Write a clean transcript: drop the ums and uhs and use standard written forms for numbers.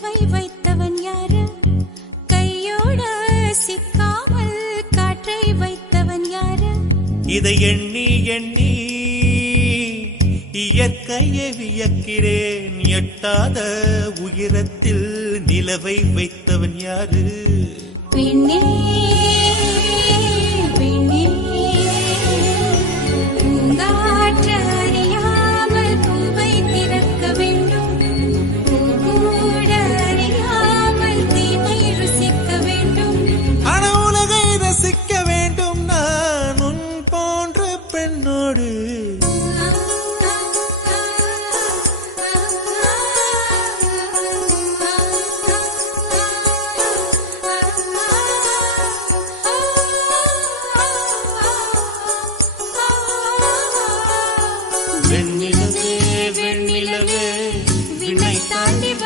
நிலவை வைத்தவன் யாரு? கையோட சிக்காமல் காற்றை வைத்தவன் யாரு? இதை எண்ணி எண்ணி இயற்கையை வியக்கிறேன். எட்டாத உயரத்தில் நிலவை வைத்தவன் யாரு? பெண்ணே